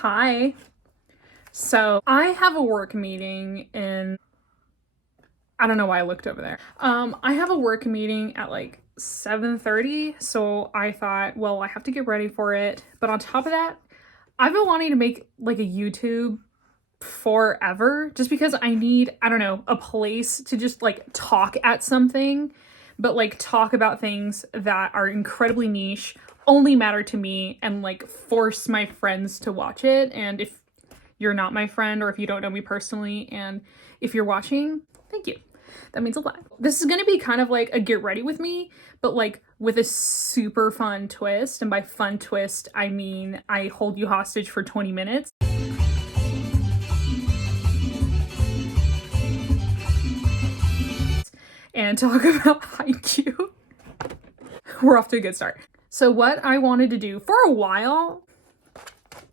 Hi. So I have a work meeting I don't know why I looked over there. I have a work meeting at like 7:30, so I thought, well, I have to get ready for it. But on top of that, I've been wanting to make like a YouTube forever just because I need, I don't know, a place to just like talk at something, but like talk about things that are incredibly niche, only matter to me, and like force my friends to watch it. And if you're not my friend, or if you don't know me personally, and if you're watching, thank you. That means a lot. This is gonna be kind of like a get ready with me, but like with a super fun twist. And by fun twist, I mean I hold you hostage for 20 minutes. And talk about haikyuu. We're off to a good start. So what I wanted to do for a while,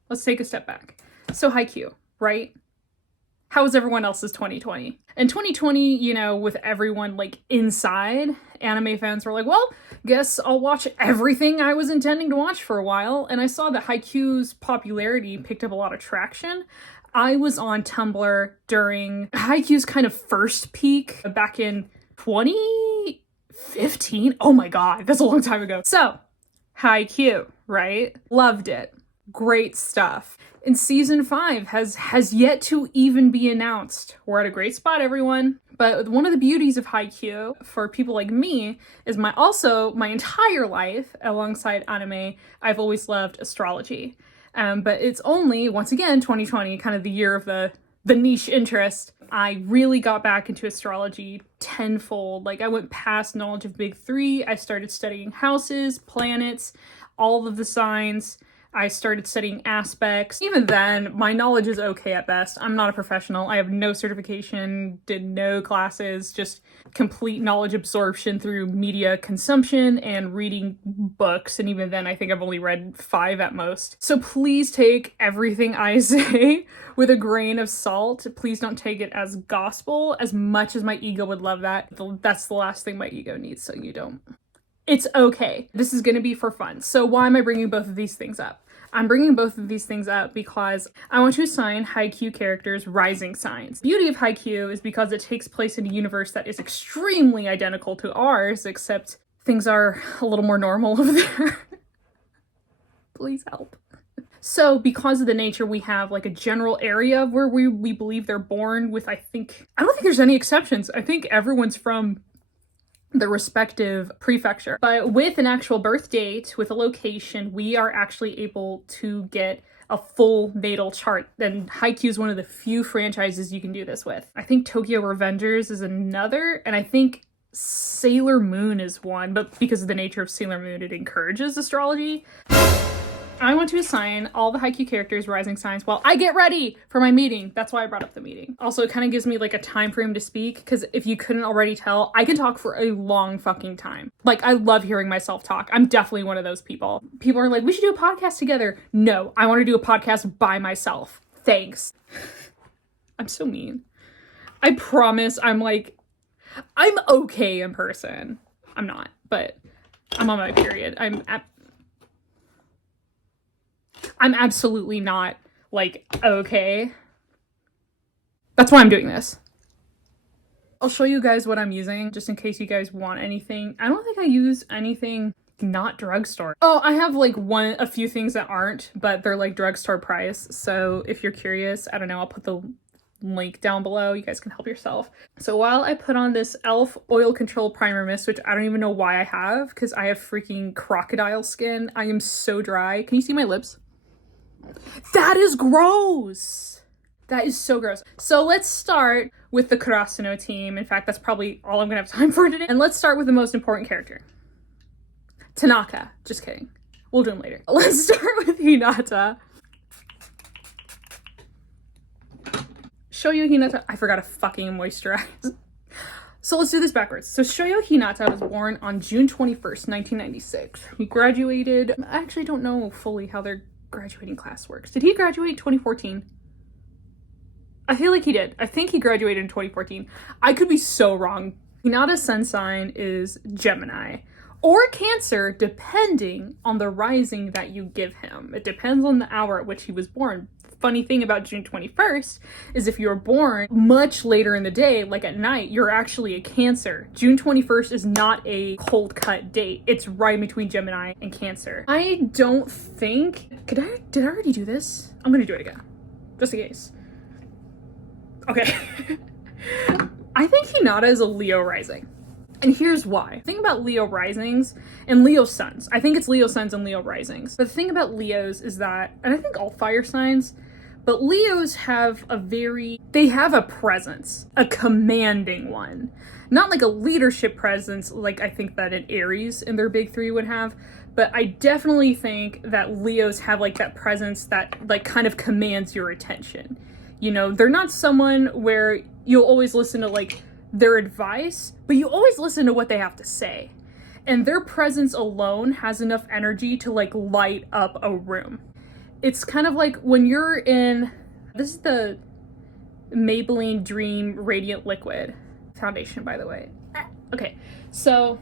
let's take a step back. So haikyuu, right? How was everyone else's 2020? In 2020, you know, with everyone like inside, anime fans were like, well, guess I'll watch everything I was intending to watch for a while. And I saw that haikyuu's popularity picked up a lot of traction. I was on Tumblr during haikyuu's kind of first peak back in 2015. Oh my god, that's a long time ago. So, haikyuu, right? Loved it. Great stuff. And season 5 has yet to even be announced. We're at a great spot, everyone. But one of the beauties of haikyuu for people like me is my entire life, alongside anime, I've always loved astrology. But it's only, once again, 2020, kind of the year of the niche interest. I really got back into astrology tenfold. Like, I went past knowledge of big three. I started studying houses, planets, all of the signs. I started studying aspects. Even then, my knowledge is okay at best. I'm not a professional. I have no certification, did no classes, just complete knowledge absorption through media consumption and reading books. And even then, I think I've only read 5 at most. So please take everything I say with a grain of salt. Please don't take it as gospel, as much as my ego would love that. That's the last thing my ego needs, so you don't. It's okay. This is gonna be for fun. So why am I bringing both of these things up? I'm bringing both of these things up because I want to assign haikyuu characters rising signs. The beauty of haikyuu is because it takes place in a universe that is extremely identical to ours, except things are a little more normal over there. Please help. So because of the nature, we have like a general area where we believe they're born with, I don't think there's any exceptions. I think everyone's from the respective prefecture. But with an actual birth date, with a location, we are actually able to get a full natal chart. And haikyuu is one of the few franchises you can do this with. I think Tokyo Revengers is another, and I think Sailor Moon is one, but because of the nature of Sailor Moon, it encourages astrology. I want to assign all the haikyuu characters rising signs while I get ready for my meeting. That's why I brought up the meeting. Also, it kind of gives me like a time frame to speak, because if you couldn't already tell, I can talk for a long fucking time. Like, I love hearing myself talk. I'm definitely one of those people. People are like, we should do a podcast together. No, I want to do a podcast by myself. Thanks. I'm so mean. I promise I'm okay in person. I'm not, but I'm on my period. I'm absolutely not, like, okay. That's why I'm doing this. I'll show you guys what I'm using, just in case you guys want anything. I don't think I use anything not drugstore. Oh, I have, like, a few things that aren't, but they're, like, drugstore price. So if you're curious, I don't know, I'll put the link down below. You guys can help yourself. So while I put on this e.l.f. Oil Control Primer Mist, which I don't even know why I have, because I have freaking crocodile skin. I am so dry. Can you see my lips? That is gross. That is so gross. So let's start with the karasuno team. In fact, that's probably all I'm gonna have time for today. And let's start with the most important character. Tanaka. Just kidding. We'll do him later. Let's start with Hinata. Shoyo Hinata. I forgot to fucking moisturize. So let's do this backwards. So Shoyo Hinata was born on June 21st, 1996. He graduated, I actually don't know fully how their graduating class works. Did he graduate in 2014? I feel like he did. I think he graduated in 2014. I could be so wrong. Hinata's sun sign is Gemini, or Cancer, depending on the rising that you give him. It depends on the hour at which he was born. Funny thing about June 21st is if you're born much later in the day, like at night, you're actually a Cancer. June 21st is not a cold cut date. It's right between Gemini and Cancer. I don't think... Did I already do this? I'm gonna do it again, just in case. Okay. I think Hinata is a Leo rising. And here's why. The thing about Leo risings and Leo suns, I think it's Leo suns and Leo risings. But the thing about Leos is that, and I think all fire signs, but Leos have they have a presence, a commanding one. Not like a leadership presence like I think that an Aries in their big three would have, but I definitely think that Leos have like that presence that like kind of commands your attention. You know, they're not someone where you'll always listen to like their advice, but you always listen to what they have to say. And their presence alone has enough energy to like light up a room. It's kind of like when you're in, this is the Maybelline Dream Radiant Liquid foundation, by the way. Okay, so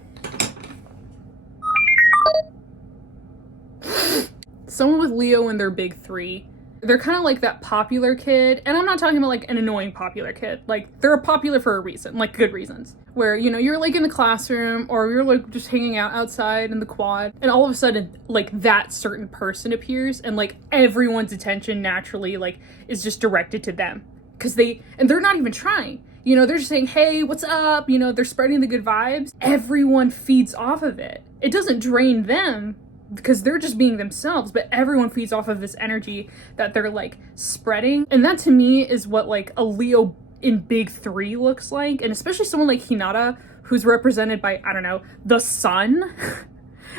someone with Leo in their big three, they're kind of like that popular kid, and I'm not talking about like an annoying popular kid, like they're popular for a reason, like good reasons, where, you know, you're like in the classroom or you're like just hanging out outside in the quad, and all of a sudden like that certain person appears and like everyone's attention naturally like is just directed to them because they're not even trying, you know, they're just saying, hey, what's up, you know, they're spreading the good vibes. Everyone feeds off of it. It doesn't drain them because they're just being themselves, but everyone feeds off of this energy that they're like spreading. And that to me is what like a Leo in big three looks like. And especially someone like Hinata, who's represented by, I don't know, the sun,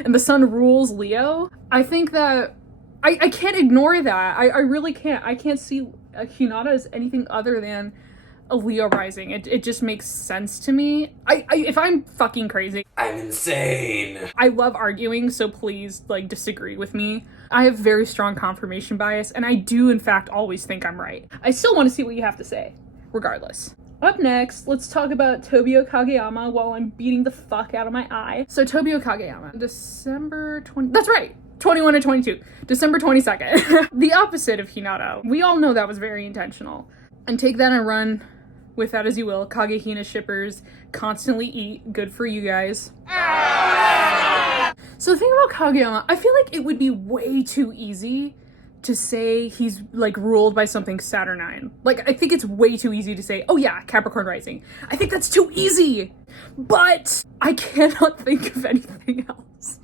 and the sun rules Leo. I think that I can't ignore that. I really can't. I can't see Hinata as anything other than a Leo rising. It just makes sense to me. If I'm fucking crazy, I'm insane. I love arguing, so please like disagree with me. I have very strong confirmation bias, and I do in fact always think I'm right. I still want to see what you have to say, regardless. Up next, let's talk about Tobio Kagayama while I'm beating the fuck out of my eye. So Tobio Kagayama, December 20, that's right, 21 and 22, December 22nd. The opposite of Hinata. We all know that was very intentional. And take that and run with that as you will. Kage-hina shippers constantly eat. Good for you guys. So the thing about Kagayama, I feel like it would be way too easy to say he's like ruled by something Saturnine. Like, I think it's way too easy to say, oh yeah, Capricorn rising. I think that's too easy. But I cannot think of anything else.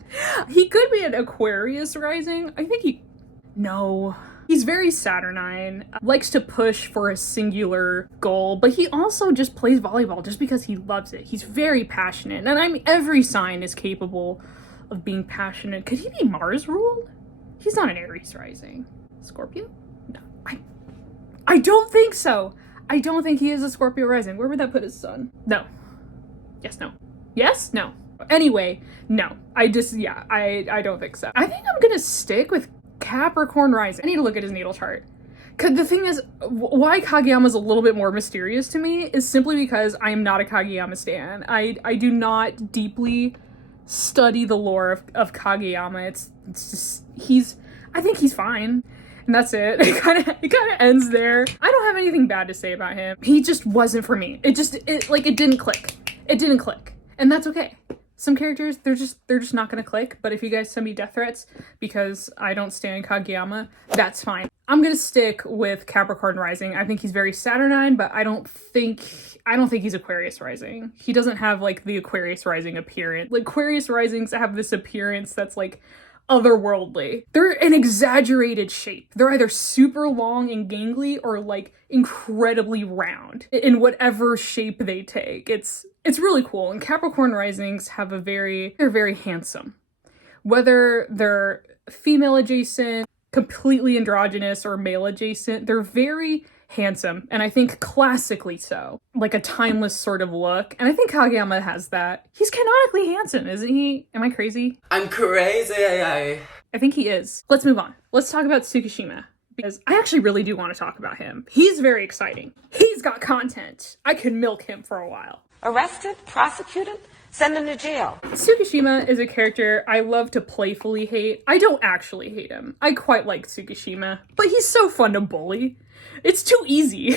He could be an Aquarius rising. I think no. He's very Saturnine, likes to push for a singular goal, but he also just plays volleyball just because he loves it. He's very passionate, and I mean, every sign is capable of being passionate. Could he be Mars ruled? He's not an Aries rising. Scorpio? No, I don't think so. I don't think he is a Scorpio rising. Where would that put his sun? No. Yes, no. Yes, no. Anyway, no. I don't think so. I think I'm gonna stick with Capricorn rising. I need to look at his natal chart. Cause the thing is, why Kageyama is a little bit more mysterious to me is simply because I am not a Kageyama stan. I do not deeply study the lore of Kageyama. It's just, I think he's fine. And that's it. It kind of ends there. I don't have anything bad to say about him. He just wasn't for me. It didn't click. It didn't click. And that's okay. Some characters, they're just not gonna click, but if you guys send me death threats because I don't stand Kageyama, that's fine. I'm gonna stick with Capricorn rising. I think he's very Saturnine, but I don't think he's Aquarius rising. He doesn't have like the Aquarius rising appearance. Like Aquarius risings have this appearance that's like otherworldly. They're an exaggerated shape. They're either super long and gangly or like incredibly round in whatever shape they take. It's really cool. And Capricorn risings have they're very handsome. Whether they're female adjacent, completely androgynous, or male adjacent, they're very handsome, and I think classically so. Like a timeless sort of look, and I think Kageyama has that. He's canonically handsome, isn't he? Am I crazy? I'm crazy. I think he is. Let's move on. Let's talk about Tsukushima, because I actually really do want to talk about him. He's very exciting. He's got content. I could milk him for a while. Arrested, prosecuted, Send him to jail. Tsukushima is a character I love to playfully hate. I don't actually hate him. I quite like Tsukushima, but he's so fun to bully. It's too easy.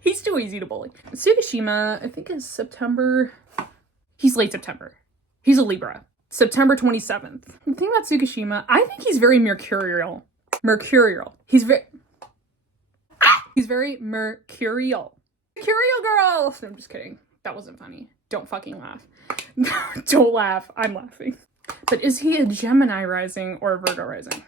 He's too easy to bully. Tsukushima, I think is September. He's late September. He's a Libra. September 27th. The thing about Tsukushima, I think he's very mercurial. He's very mercurial. Mercurial girl! No, I'm just kidding. That wasn't funny. Don't fucking laugh. Don't laugh. I'm laughing. But is he a Gemini rising or a Virgo rising?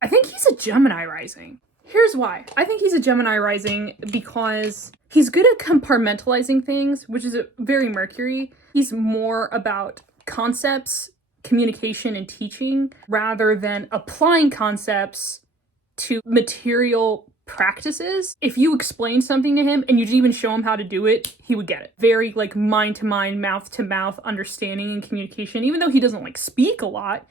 I think he's a Gemini rising. Here's why. I think he's a Gemini rising because he's good at compartmentalizing things, which is very Mercury. He's more about concepts, communication, and teaching rather than applying concepts to material practices. If you explain something to him and you didn't even show him how to do it, he would get it. Very like mind to mind, mouth to mouth understanding and communication. Even though he doesn't like speak a lot,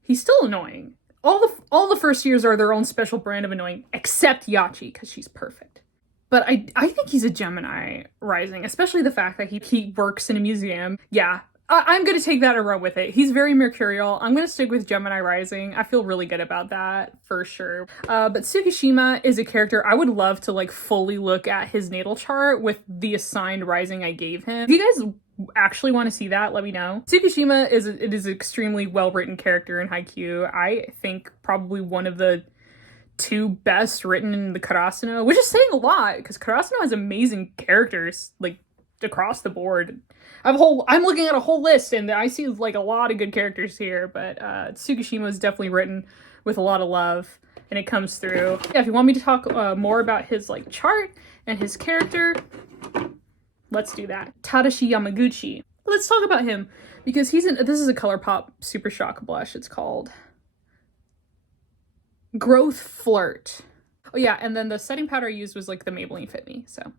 he's still annoying. All the first years are their own special brand of annoying, except Yachty, because she's perfect. But I think he's a Gemini rising, especially the fact that he works in a museum. Yeah, I'm going to take that and run with it. He's very mercurial. I'm going to stick with Gemini rising. I feel really good about that, for sure. But Tsukushima is a character I would love to like fully look at his natal chart with the assigned rising I gave him. If you guys actually want to see that, let me know. Tsukushima is an extremely well-written character in haikyuu. I think probably one of the two best written in the karasuno, which is saying a lot because karasuno has amazing characters like across the board. I'm looking at a whole list and I see like a lot of good characters here, but Tsukushima is definitely written with a lot of love and it comes through. Yeah, if you want me to talk more about his like chart and his character, let's do that. Tadashi Yamaguchi. Let's talk about him because this is a ColourPop Super Shock blush. It's called Growth Flirt. Oh yeah, and then the setting powder I used was like the Maybelline Fit Me, so.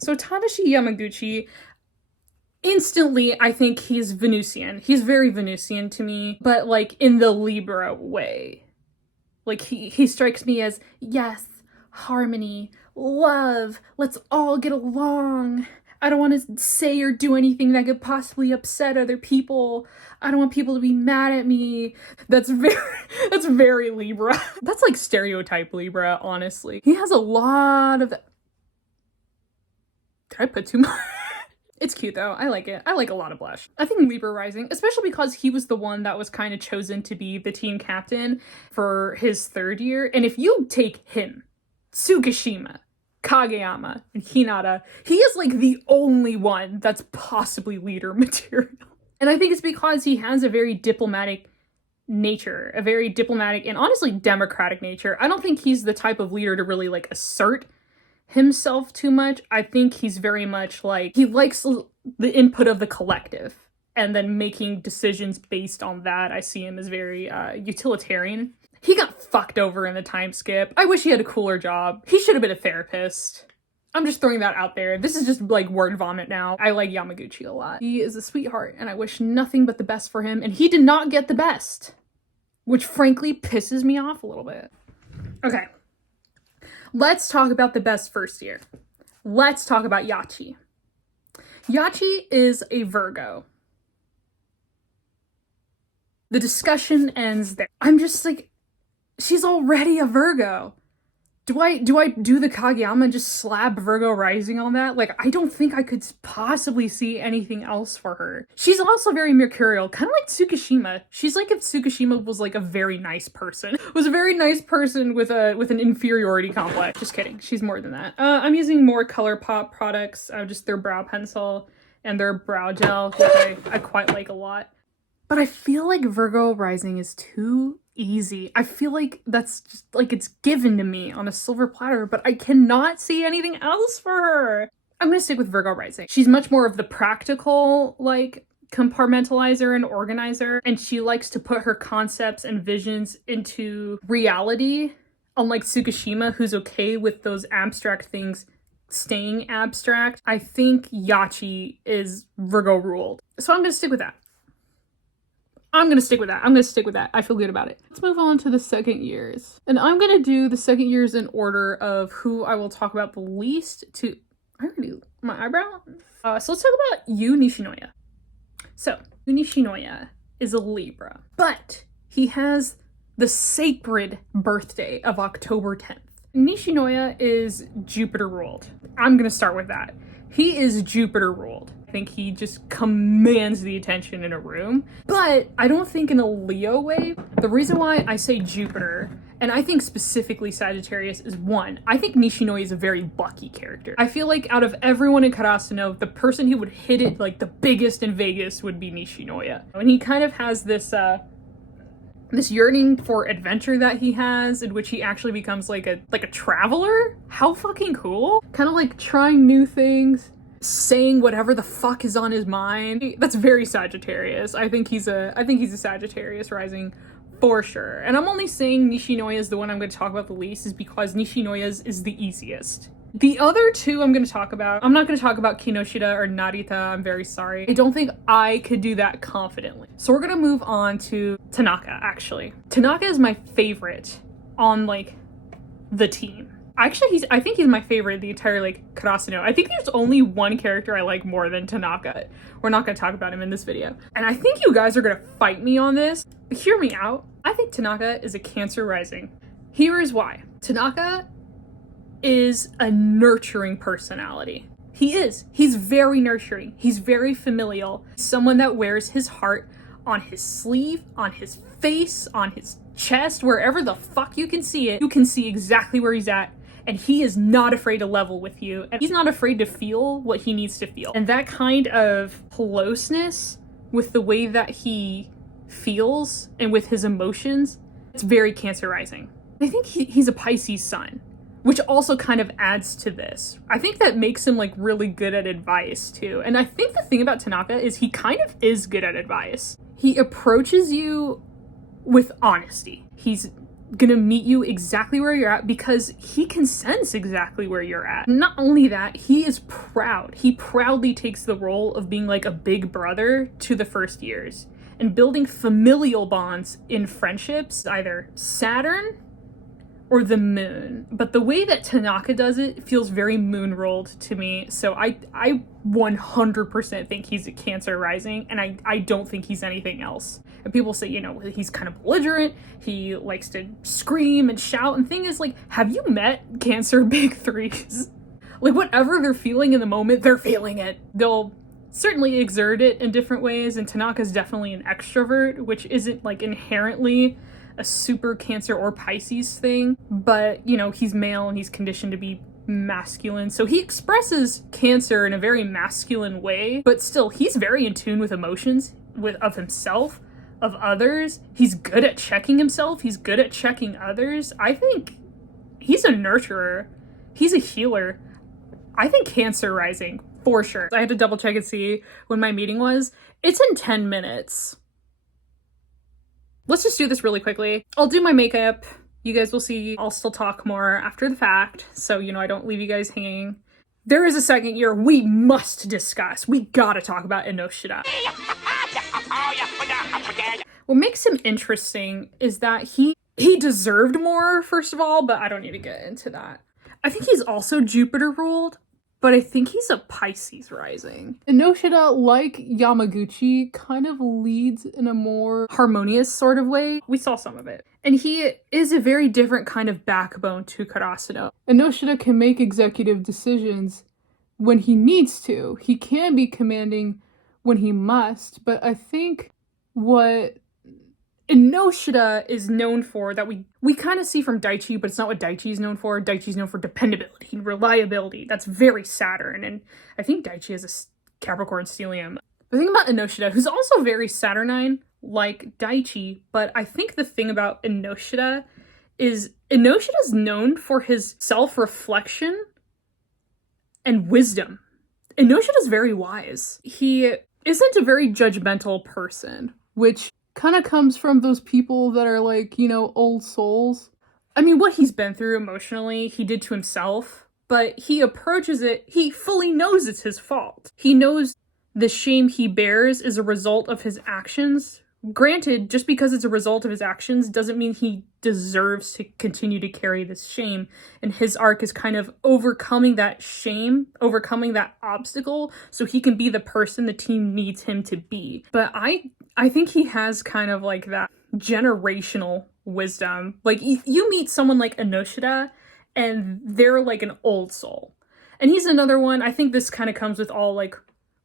So Tadashi Yamaguchi, instantly I think he's Venusian. He's very Venusian to me, but like in the Libra way. Like he strikes me as, yes, harmony, love, let's all get along. I don't want to say or do anything that could possibly upset other people. I don't want people to be mad at me. That's very Libra. That's like stereotype Libra, honestly. He has a lot of... Did I put too much? It's cute though. I like it. I like a lot of blush. I think Libra rising, especially because he was the one that was kind of chosen to be the team captain for his third year. And if you take him, Tsukushima, Kagayama, and Hinata, he is like the only one that's possibly leader material. And I think it's because he has a very diplomatic nature, a very diplomatic and honestly democratic nature. I don't think he's the type of leader to really like assert himself too much. I think he's very much like, he likes the input of the collective and then making decisions based on that. I see him as very utilitarian. He got fucked over in the time skip. I wish he had a cooler job. He should have been a therapist. I'm just throwing that out there. This is just like word vomit now. I like Yamaguchi a lot. He is a sweetheart and I wish nothing but the best for him, and he did not get the best, which frankly pisses me off a little bit. Okay. Let's talk about the best first year. Let's talk about Yachty. Yachty is a Virgo. The discussion ends there. I'm just like, she's already a Virgo. Do I do the Kagayama and just slap Virgo rising on that? Like, I don't think I could possibly see anything else for her. She's also very mercurial, kind of like Tsukushima. She's like if Tsukushima was like a very nice person. Was a very nice person with an inferiority complex. Just kidding. She's more than that. I'm using more ColourPop products, just their brow pencil and their brow gel, which I quite like a lot. But I feel like Virgo rising is too easy. I feel like that's just like it's given to me on a silver platter, but I cannot see anything else for her. I'm gonna stick with Virgo rising. She's much more of the practical, like, compartmentalizer and organizer, and she likes to put her concepts and visions into reality, unlike Tsukushima, who's okay with those abstract things staying abstract. I think Yachty is Virgo ruled. So I'm gonna stick with that. I'm gonna stick with that. I feel good about it. Let's move on to the second years. And I'm gonna do the second years in order of who I will talk about the least to... I already... My eyebrow? So let's talk about Yu Nishinoya. So, Yu Nishinoya is a Libra, but he has the sacred birthday of October 10th. Nishinoya is Jupiter ruled. I'm gonna start with that. He is Jupiter ruled. I think he just commands the attention in a room, but I don't think in a Leo way. The reason why I say Jupiter, and I think specifically Sagittarius, is one, I think Nishinoya is a very bucky character. I feel like out of everyone in Karasuno, the person who would hit it like the biggest in Vegas would be Nishinoya. And he kind of has this yearning for adventure that he has, in which he actually becomes like a traveler. How fucking cool. Kind of like trying new things, saying whatever the fuck is on his mind. That's very Sagittarius. I think he's a Sagittarius rising for sure. And I'm only saying Nishinoya is the one I'm going to talk about the least is because Nishinoya's is the easiest. The other two I'm going to talk about, I'm not going to talk about Kinoshita or Narita, I'm very sorry. I don't think I could do that confidently. So we're going to move on to Tanaka, actually. Tanaka is my favorite on, like, the team. Actually, I think he's my favorite in the entire, like, Karasuno. I think there's only one character I like more than Tanaka. We're not going to talk about him in this video. And I think you guys are going to fight me on this, but hear me out. I think Tanaka is a Cancer rising. Here is why. Tanaka is a nurturing personality. He is. He's very nurturing. He's very familial. Someone that wears his heart on his sleeve, on his face, on his chest, wherever the fuck you can see it. You can see exactly where he's at. And he is not afraid to level with you. And he's not afraid to feel what he needs to feel. And that kind of closeness with the way that he feels and with his emotions, it's very Cancer rising. I think he's a Pisces sun, which also kind of adds to this. I think that makes him like really good at advice too. And I think the thing about Tanaka is he kind of is good at advice. He approaches you with honesty. He's gonna meet you exactly where you're at because he can sense exactly where you're at. Not only that, he is proud. He proudly takes the role of being like a big brother to the first years and building familial bonds in friendships, either Saturn or the moon. But the way that Tanaka does it feels very moon rolled to me. So I 100% think he's a Cancer rising, and I don't think he's anything else. And people say, you know, he's kind of belligerent, he likes to scream and shout, and thing is, like, have you met Cancer big threes? Like, whatever they're feeling in the moment, they're feeling it. They'll certainly exert it in different ways, and Tanaka's definitely an extrovert, which isn't, like, inherently a super Cancer or Pisces thing, but, you know, he's male and he's conditioned to be masculine, so he expresses Cancer in a very masculine way, but still, he's very in tune with emotions, of himself, of others. He's good at checking himself, he's good at checking others. I think he's a nurturer, he's a healer. I think Cancer rising, for sure. I had to double check and see when my meeting was. It's in 10 minutes. Let's just do this really quickly. I'll do my makeup. You guys will see I'll still talk more after the fact, so, you know, I don't leave you guys hanging. There is a second year we must discuss. We gotta talk about Enoshida. What makes him interesting is that he deserved more, first of all, but I don't need to get into that. I think he's also Jupiter ruled, but I think he's a Pisces rising. Enoshida, like Yamaguchi, kind of leads in a more harmonious sort of way. We saw some of it. And he is a very different kind of backbone to Karasuno. Enoshida can make executive decisions when he needs to. He can be commanding when he must, but I think what Enoshida is known for, that we kind of see from Daichi, but it's not what Daichi is known for. Daichi is known for dependability and reliability. That's very Saturn, and I think Daichi has a Capricorn stellium. The thing about Enoshida, who's also very Saturnine, like Daichi, but I think the thing about Enoshida is Enoshida is known for his self-reflection and wisdom. Enoshida is very wise. He isn't a very judgmental person, which kind of comes from those people that are like, you know, old souls. I mean, what he's been through emotionally, he did to himself, but he approaches it, he fully knows it's his fault. He knows the shame he bears is a result of his actions Granted, just because it's a result of his actions doesn't mean he deserves to continue to carry this shame. And his arc is kind of overcoming that shame, overcoming that obstacle, so he can be the person the team needs him to be. But I think he has kind of like that generational wisdom. Like, you meet someone like Inoshida, and they're like an old soul. And he's another one. I think this kind of comes with all like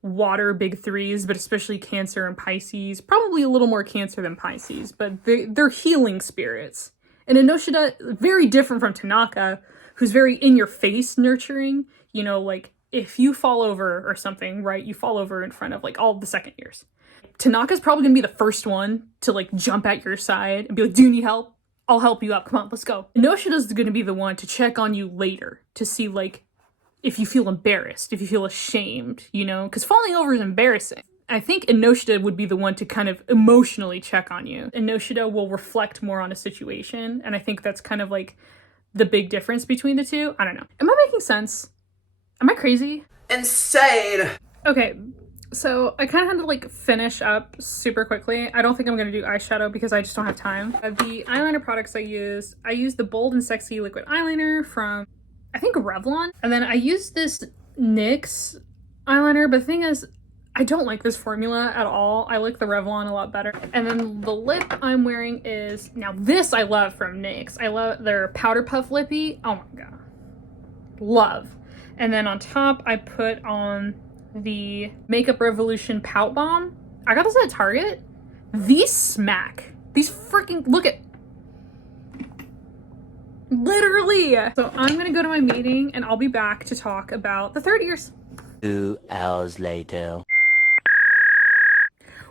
water big threes, but especially Cancer and Pisces. Probably a little more Cancer than Pisces, but they're healing spirits. And Inoshida, very different from Tanaka, who's very in-your-face nurturing. You know, like, if you fall over or something, right, you fall over in front of, like, all the second years. Tanaka's probably gonna be the first one to, like, jump at your side and be like, do you need help? I'll help you out. Come on, let's go. Inoshida's gonna be the one to check on you later to see, like, if you feel embarrassed, if you feel ashamed, you know? Because falling over is embarrassing. I think Inoshida would be the one to kind of emotionally check on you. Inoshida will reflect more on a situation, and I think that's kind of like the big difference between the two. I don't know. Am I making sense? Am I crazy? Insane! Okay, so I kind of had to like finish up super quickly. I don't think I'm going to do eyeshadow because I just don't have time. The eyeliner products I use the Bold and Sexy liquid eyeliner from, I think, Revlon. And then I use this NYX eyeliner, but the thing is, I don't like this formula at all. I like the Revlon a lot better. And then the lip I'm wearing is, now this I love from NYX. I love their Powder Puff Lippy. Oh my god. Love. And then on top, I put on the Makeup Revolution Pout Balm. I got this at Target. These smack. These freaking, look at, literally. So I'm gonna go to my meeting and I'll be back to talk about the third years. 2 hours later.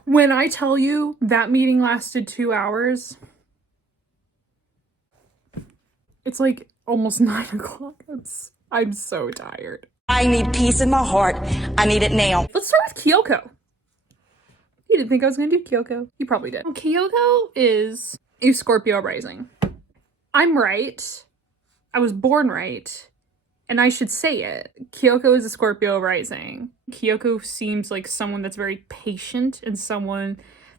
When I tell you that meeting lasted 2 hours, it's like almost 9 o'clock. I'm so tired. I need peace in my heart. I need it now. Let's start with Kyoko. You didn't think I was gonna do Kyoko. You probably did. Kyoko is a Scorpio rising. I'm right. I was born right. And I should say it. Kyoko is a Scorpio rising. Kyoko seems like someone that's very patient and someone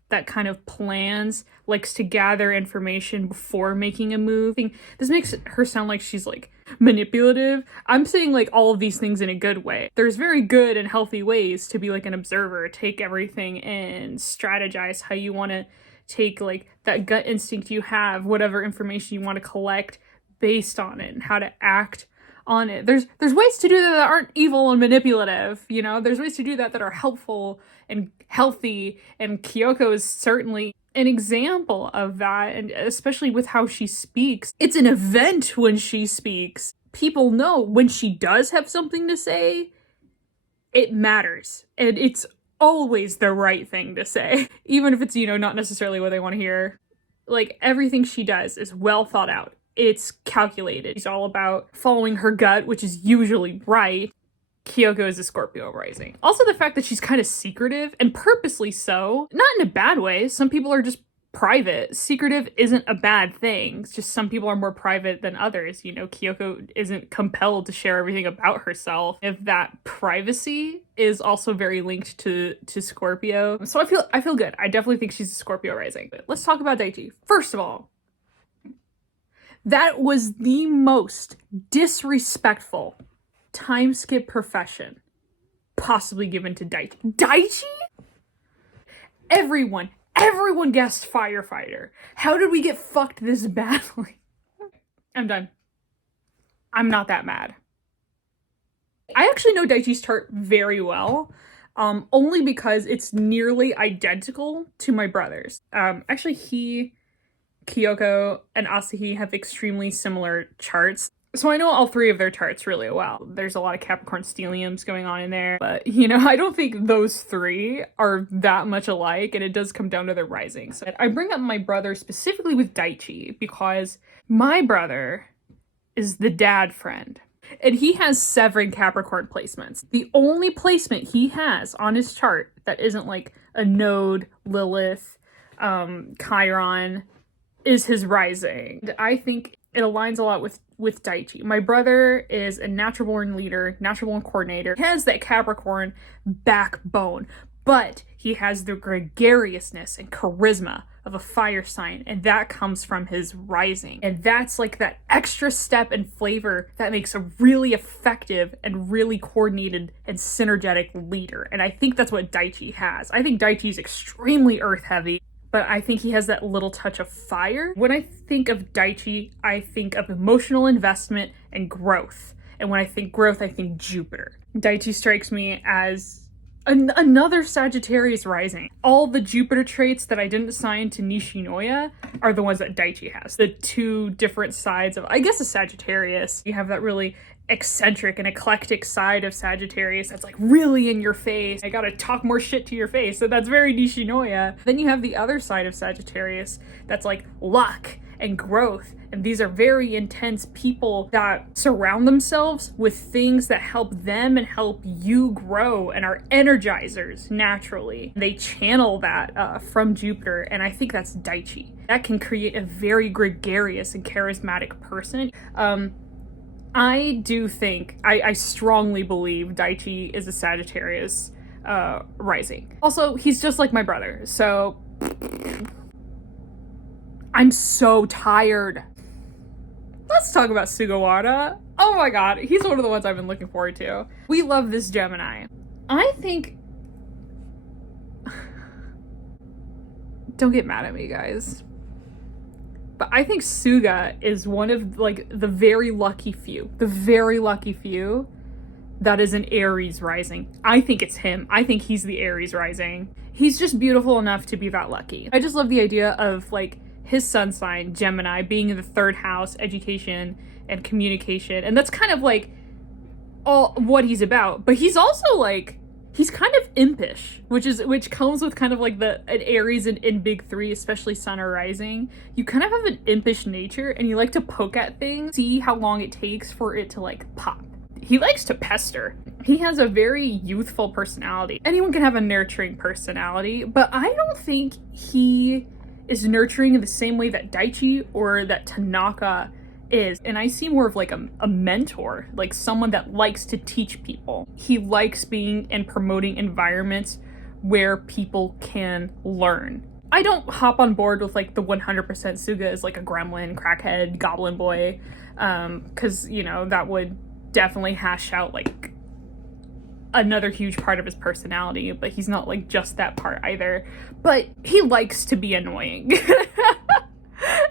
that kind of plans, likes to gather information before making a move. This makes her sound like she's like manipulative. I'm saying like all of these things in a good way. There's very good and healthy ways to be like an observer, take everything in, strategize how you want to take like that gut instinct you have, whatever information you want to collect based on it, and how to act on it. There's ways to do that that aren't evil and manipulative, you know? There's ways to do that that are helpful and healthy, and Kyoko is certainly an example of that, and especially with how she speaks. It's an event when she speaks. People know when she does have something to say, it matters, and it's always the right thing to say, even if it's, you know, not necessarily what they want to hear. Like, everything she does is well thought out. It's calculated. She's all about following her gut, which is usually right. Kyoko is a Scorpio rising. Also, the fact that she's kind of secretive, and purposely so. Not in a bad way. Some people are just private. Secretive isn't a bad thing. It's just some people are more private than others. You know, Kyoko isn't compelled to share everything about herself. If that privacy is also very linked to Scorpio. So I feel good. I definitely think she's a Scorpio rising. But let's talk about Daichi. First of all, that was the most disrespectful time skip profession possibly given to Daichi. Daichi? Everyone guessed firefighter. How did we get fucked this badly? I'm done. I'm not that mad. I actually know Daichi's chart very well, only because it's nearly identical to my brother's. Actually, Kyoko and Asahi have extremely similar charts. So I know all three of their charts really well. There's a lot of Capricorn stelliums going on in there, but, you know, I don't think those three are that much alike, and it does come down to their rising. So I bring up my brother specifically with Daichi because my brother is the dad friend, and he has 7 Capricorn placements. The only placement he has on his chart that isn't like a node, Lilith, Chiron, is his rising. I think it aligns a lot with Daichi. My brother is a natural born leader, natural born coordinator. He has that Capricorn backbone, but he has the gregariousness and charisma of a fire sign, and that comes from his rising. And that's like that extra step and flavor that makes a really effective and really coordinated and synergetic leader. And I think that's what Daichi has. I think Daichi's extremely earth heavy, but I think he has that little touch of fire. When I think of Daichi, I think of emotional investment and growth. And when I think growth, I think Jupiter. Daichi strikes me as another Sagittarius rising. All the Jupiter traits that I didn't assign to Nishinoya are the ones that Daichi has. The two different sides of, I guess, a Sagittarius. You have that really eccentric and eclectic side of Sagittarius that's like really in your face. I gotta talk more shit to your face. So that's very Nishinoya. Then you have the other side of Sagittarius that's like luck and growth. And these are very intense people that surround themselves with things that help them and help you grow and are energizers naturally. They channel that from Jupiter, and I think that's Daichi. That can create a very gregarious and charismatic person. I do think, I strongly believe Daichi is a Sagittarius rising. Also, he's just like my brother, so I'm so tired. Let's talk about Sugawara. Oh my god, he's one of the ones I've been looking forward to. We love this Gemini. I think... Don't get mad at me, guys. But I think Suga is one of, like, the very lucky few. The very lucky few that is an Aries rising. I think it's him. I think he's the Aries rising. He's just beautiful enough to be that lucky. I just love the idea of, like, his sun sign, Gemini, being in the third house, education and communication. And that's kind of like all what he's about. But he's also like, he's kind of impish, which comes with kind of like an Aries in big three, especially sun or rising. You kind of have an impish nature and you like to poke at things, see how long it takes for it to like pop. He likes to pester. He has a very youthful personality. Anyone can have a nurturing personality, but I don't think he is nurturing in the same way that Daichi or that Tanaka is. And I see more of like a mentor, like someone that likes to teach people. He likes being and promoting environments where people can learn. I don't hop on board with like the 100% Suga is like a gremlin, crackhead, goblin boy, because, you know, that would definitely hash out like another huge part of his personality, but he's not like just that part either. But he likes to be annoying.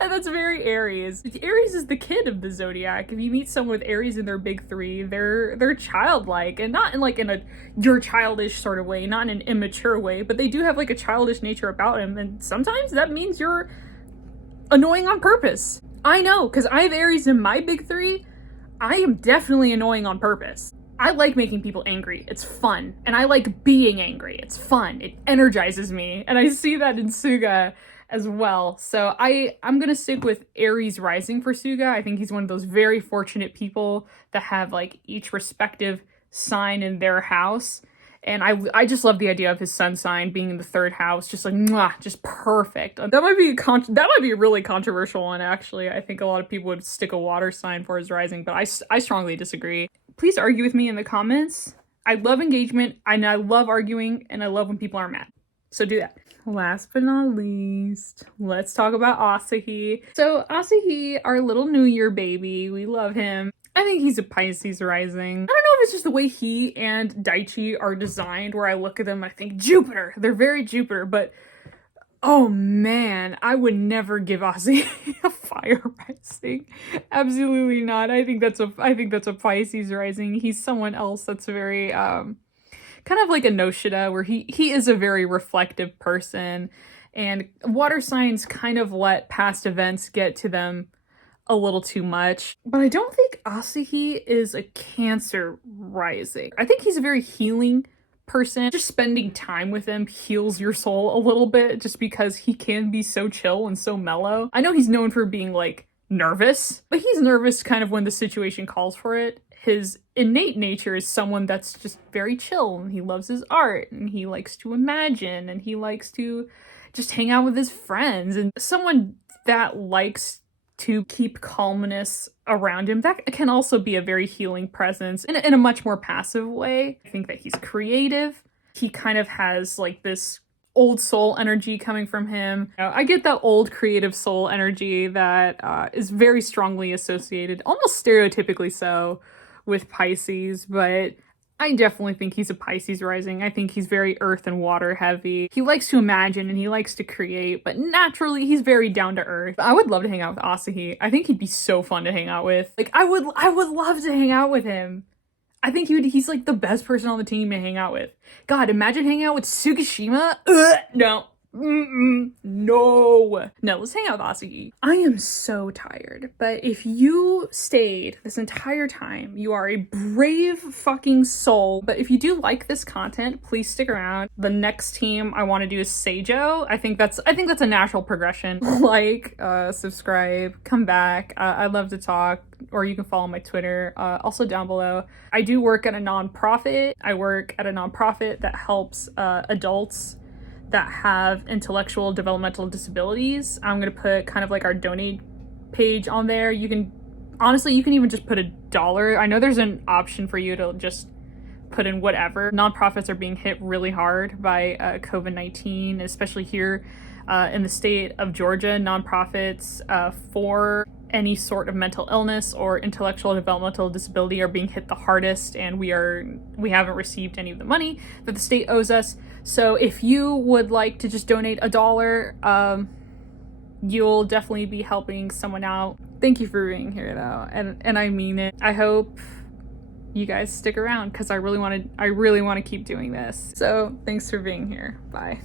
And that's very Aries. Aries is the kid of the zodiac. If you meet someone with Aries in their big three, they're childlike, and not in like in a you're childish sort of way, not in an immature way, but they do have like a childish nature about him, and sometimes that means you're annoying on purpose. I know, because I have Aries in my big three. I am definitely annoying on purpose. I like making people angry. It's fun. And I like being angry. It's fun. It energizes me. And I see that in Suga as well. So I'm going to stick with Aries rising for Suga. I think he's one of those very fortunate people that have like each respective sign in their house. And I just love the idea of his sun sign being in the third house, just like, mwah, just perfect. That might be a really controversial one, actually. I think a lot of people would stick a water sign for his rising, but I strongly disagree. Please argue with me in the comments. I love engagement, and I love arguing, and I love when people are mad. So do that. Last but not least, let's talk about Asahi. So Asahi, our little New Year baby, we love him. I think he's a Pisces rising. I don't know if it's just the way he and Daichi are designed, where I look at them and I think Jupiter. They're very Jupiter, but oh man, I would never give Asahi a fire rising. Absolutely not. I think that's a Pisces rising. He's someone else that's very kind of like a Noshida, where he is a very reflective person, and water signs kind of let past events get to them a little too much. But I don't think Asahi is a Cancer rising. I think he's a very healing person. Just spending time with him heals your soul a little bit, just because he can be so chill and so mellow. I know he's known for being like nervous, but he's nervous kind of when the situation calls for it. His innate nature is someone that's just very chill, and he loves his art, and he likes to imagine, and he likes to just hang out with his friends, and someone that likes to keep calmness around him. That can also be a very healing presence in a much more passive way. I think that he's creative. He kind of has like this old soul energy coming from him. I get that old creative soul energy that is very strongly associated, almost stereotypically so, with Pisces, but I definitely think he's a Pisces rising. I think he's very earth and water heavy. He likes to imagine and he likes to create, but naturally he's very down to earth. I would love to hang out with Asahi. I think he'd be so fun to hang out with. Like I would love to hang out with him. I think he's like the best person on the team to hang out with. God, imagine hanging out with Tsukushima. No. No, let's hang out with Asahi. I am so tired, but if you stayed this entire time, you are a brave fucking soul. But if you do like this content, please stick around. The next team I want to do is Seijo. I think that's a natural progression. Like, subscribe, come back. I love to talk, or you can follow my Twitter, also down below. I do work at a nonprofit. I work at a nonprofit that helps adults that have intellectual developmental disabilities. I'm gonna put kind of like our donate page on there. You can even just put $1. I know there's an option for you to just put in whatever. Nonprofits are being hit really hard by COVID-19, especially here in the state of Georgia. Nonprofits for any sort of mental illness or intellectual developmental disability are being hit the hardest, and we haven't received any of the money that the state owes us. So if you would like to just donate $1, you'll definitely be helping someone out. Thank you for being here though, and I mean it. I hope you guys stick around because I really want to keep doing this. So thanks for being here. Bye.